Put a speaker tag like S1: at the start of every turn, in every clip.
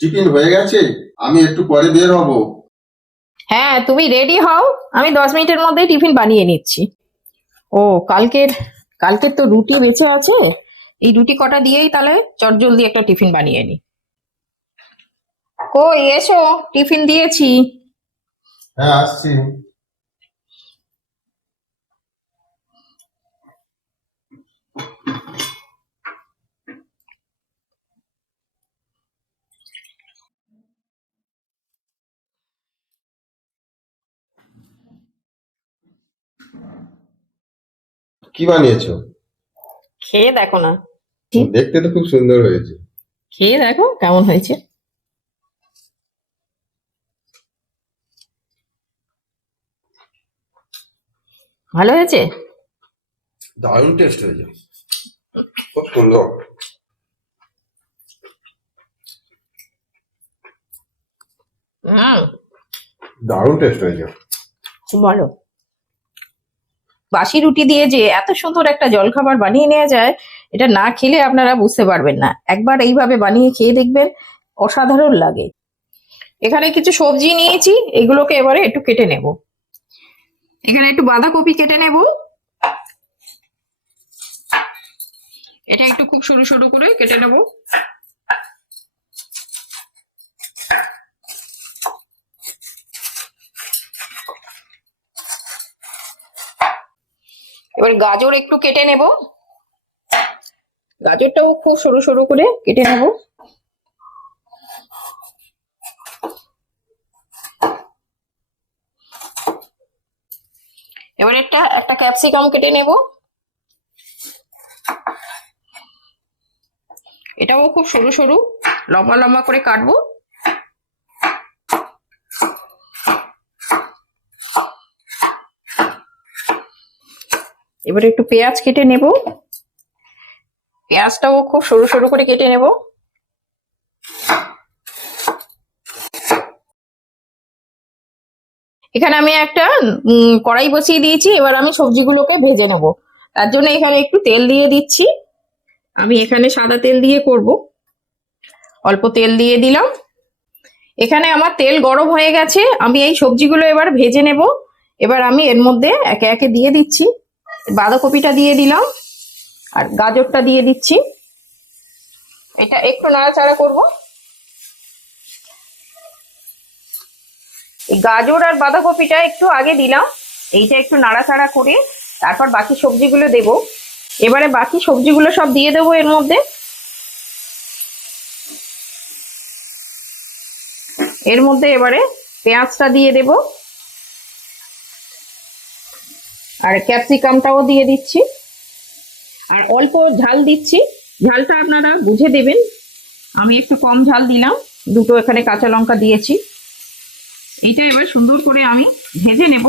S1: Tiffin হয়ে গেছে? আমি একটু পরে বের হব।
S2: হ্যাঁ তুমি রেডি হও। আমি দশ মিনিটের মধ্যে টিফিন বানিয়ে নিচ্ছি। ও কালকের কালকের তো রুটি বেঁচে আছে। এই রুটি কটা দিয়েই তাহলে চটজলদি একটা টিফিন বানিয়ে নি। কই এসো টিফিন দিয়েছি।
S1: হ্যাঁ আসছি। কি বানিয়েছো?
S2: খেয়ে দেখো না।
S1: দেখতে তো খুব সুন্দর হয়েছে।
S2: খেয়ে দেখো কেমন হয়েছে। ভালো হয়েছে?
S1: দারুণ টেস্ট হয়েছে। খুব সুন্দর। দারুণ টেস্ট হয়েছে।
S2: বলো। বাসি রুটি দিয়ে যে এত সুন্দর একটা জলখাবার বানিয়ে নেওয়া যায়, এটা না খেলে আপনারা বুঝতে পারবেন না। একবার এইভাবে বানিয়ে খেয়ে দেখবেন, অসাধারণ লাগে। এখানে কিছু সবজি নিয়েছি, এগুলোকে এবারে একটু কেটে নেব। এখানে একটু বাঁধাকপি কেটে নেব। এটা একটু খুব সরু সরু করে কেটে নেব। এবার গাজর একটু কেটে নেব। গাজরটাও খুব সরু সরু করে কেটে নেব। এবার একটা একটা ক্যাপসিকাম কেটে নেব। এটাও খুব সরু সরু, লম্বা লম্বা করে কাটবো। এবারে একটু পেঁয়াজ কেটে নেব। পেঁয়াজটাও খুব সরু সরু করে কেটে নেব। এখানে আমি একটা কড়াই বসিয়ে দিয়েছি, এবার আমি সবজিগুলোকে ভেজে নেব। তার জন্য এখানে একটু তেল দিয়ে দিচ্ছি। আমি এখানে সাদা তেল দিয়ে করব। অল্প তেল দিয়ে দিলাম। এখানে আমার তেল গরম হয়ে গেছে। আমি এই সবজিগুলো এবার ভেজে নেব। এবার আমি এর মধ্যে একে একে দিয়ে দিচ্ছি। বাঁধাকপিটা দিয়ে দিলাম আর গাজরটা দিয়ে দিচ্ছি। এটা একটু নাড়াচাড়া করব। এই গাজর আর বাঁধাকপিটা একটু আগে দিলাম, এইটা একটু নাড়াচাড়া করে তারপর বাকি সবজিগুলো দেব। এবারে বাকি সবজিগুলো সব দিয়ে দেবো এর মধ্যে। এর মধ্যে এবারে পেঁয়াজটা দিয়ে দেব। আর ক্যাপসিকামটাও দিয়ে দিচ্ছি। আর অল্প ঝাল দিচ্ছি। ঝালটা আপনারা বুঝে দেবেন। আমি একটু কম ঝাল দিলাম। দুটো এখানে কাঁচা লঙ্কা দিয়েছি। এটা এবার সুন্দর করে আমি ভেজে নেব।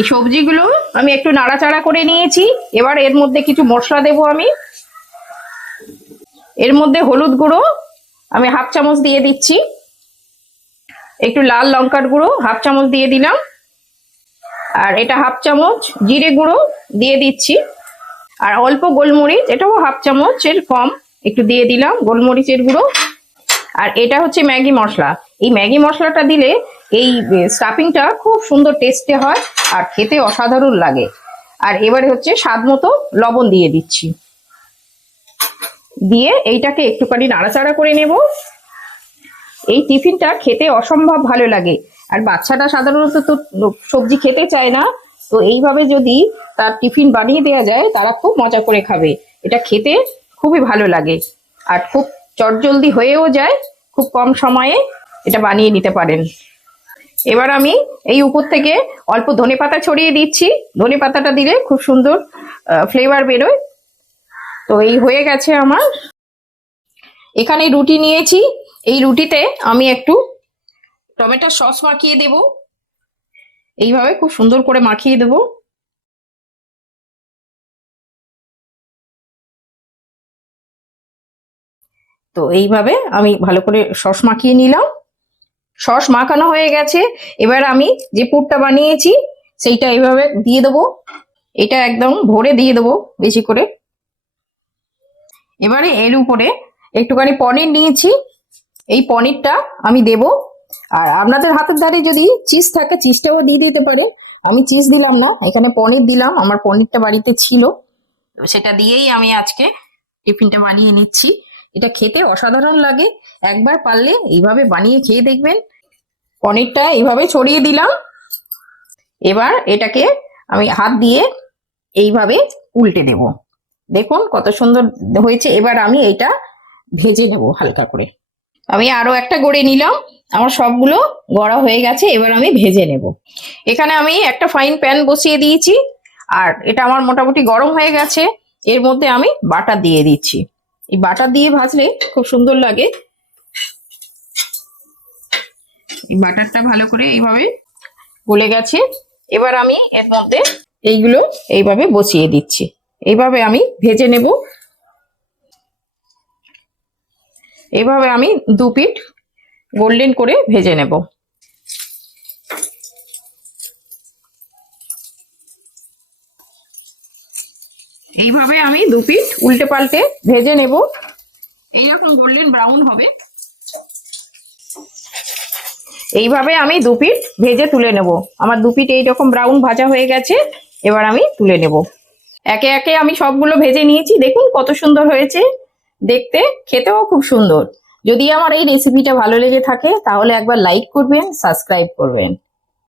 S2: এই সবজিগুলো আমি একটু নাড়াচাড়া করে নিয়েছি। এবার এর মধ্যে কিছু মশলা দেব আমি। এর মধ্যে হলুদ গুঁড়ো, আমি হাফ চামচ দিয়ে দিচ্ছি। একটু লাল লঙ্কার গুঁড়ো, হাফ চামচ দিয়ে দিলাম। আর এটা হাফ চামচ জিরে গুঁড়ো দিয়ে দিচ্ছি। আর অল্প গোলমরিচ, এটাও হাফ চামচের কম, একটু দিয়ে দিলাম গোলমরিচের গুঁড়ো। আর এটা হচ্ছে ম্যাগি মশলা। এই ম্যাগি মশলাটা দিলে এই স্টাফিংটা খুব সুন্দর টেস্টে হয় আর খেতে অসাধারণ লাগে। আর এবারে হচ্ছে স্বাদ মতো লবণ দিয়ে দিচ্ছি। দিয়ে এইটাকে একটুখানি নাড়াচাড়া করে নেব। এই টিফিনটা খেতে অসম্ভব ভালো লাগে। আর বাচ্চাটা সাধারণত তো সবজি খেতে চায় না। তো এইভাবে যদি তার টিফিন বানিয়ে দেওয়া যায়, তারা খুব মজা করে খাবে। এটা খেতে খুবই ভালো লাগে। আর খুব চটজলদি হয়েও যায়, খুব কম সময়ে এটা বানিয়ে নিতে পারেন। এবার আমি এই উপর থেকে অল্প ধনে পাতা ছড়িয়ে দিচ্ছি। ধনে পাতাটা দিলে খুব সুন্দর ফ্লেভার বেরোয়। তো এই হয়ে গেছে আমার। এখানে রুটি নিয়েছি। এই রুটিতে আমি একটু টমেটো সস মাখিয়ে দেব। এইভাবে খুব সুন্দর করে মাখিয়ে দেব। তো এইভাবে আমি ভালো করে সস মাখিয়ে নিলাম। সস মাখানো হয়ে গেছে। এবার আমি যে পুরটা বানিয়েছি, সেইটা এইভাবে দিয়ে দেবো। এটা একদম ভরে দিয়ে দেবো, বেশি করে। এবারে এর উপরে একটুখানি পনির নিয়েছি। এই পনিরটা আমি দেব। আর আপনাদের হাতের ধারে যদি চিজ থাকে, চিজটাও দিয়ে দিতে পারে আমি চিজ দিলাম না, এখানে পনির দিলাম। আমার পনিরটা বাড়িতে ছিল। সেটা দিয়েই আমি আজকে টিফিনটা বানিয়ে নিচ্ছি। এটা খেতে অসাধারণ লাগে। একবার পারলে এইভাবে বানিয়ে খেয়ে দেখবেন। পনিরটা এইভাবে ছড়িয়ে দিলাম। এবার এটাকে আমি হাত দিয়ে এইভাবে উল্টে দেব। দেখুন কত সুন্দর হয়েছে। এবার আমি এটা ভেজে নেব হালকা করে। আমি আরও একটা গড়ে নিলাম। আমার সবগুলো গড়া হয়ে গেছে, এবার আমি ভেজে নেব। এখানে আমি একটা ফাইন প্যান বসিয়ে দিয়েছি, আর এটা আমার মোটামুটি গরম হয়ে গেছে। এর মধ্যে আমি বাটার দিয়ে দিচ্ছি। এই বাটার দিয়ে ভাজলে খুব সুন্দর লাগে। এই বাটারটা ভালো করে এইভাবে গলে গেছে। এবার আমি এর মধ্যে এইগুলো এইভাবে বসিয়ে দিচ্ছি। এইভাবে আমি ভেজে নেব। এইভাবে আমি দু পিঠ গোল্ডেন করে ভেজে নেব। এইভাবে আমি দু পিঠ উল্টে পাল্টে ভেজে নেব। এইরকম গোল্ডেন ব্রাউন হবে। এইভাবে আমি দু পিঠ ভেজে তুলে নেব। আমার দু পিঠ এইরকম ব্রাউন ভাজা হয়ে গেছে। এবার আমি তুলে নেব। একে একে আমি সবগুলো ভেজে নিয়েছি। দেখুন কত সুন্দর হয়েছে। দেখতে, খেতেও খুব সুন্দর। যদি আমার এই রেসিপিটা ভালো লেগে থাকে, তাহলে একবার লাইক করবেন সাবস্ক্রাইব করবেন।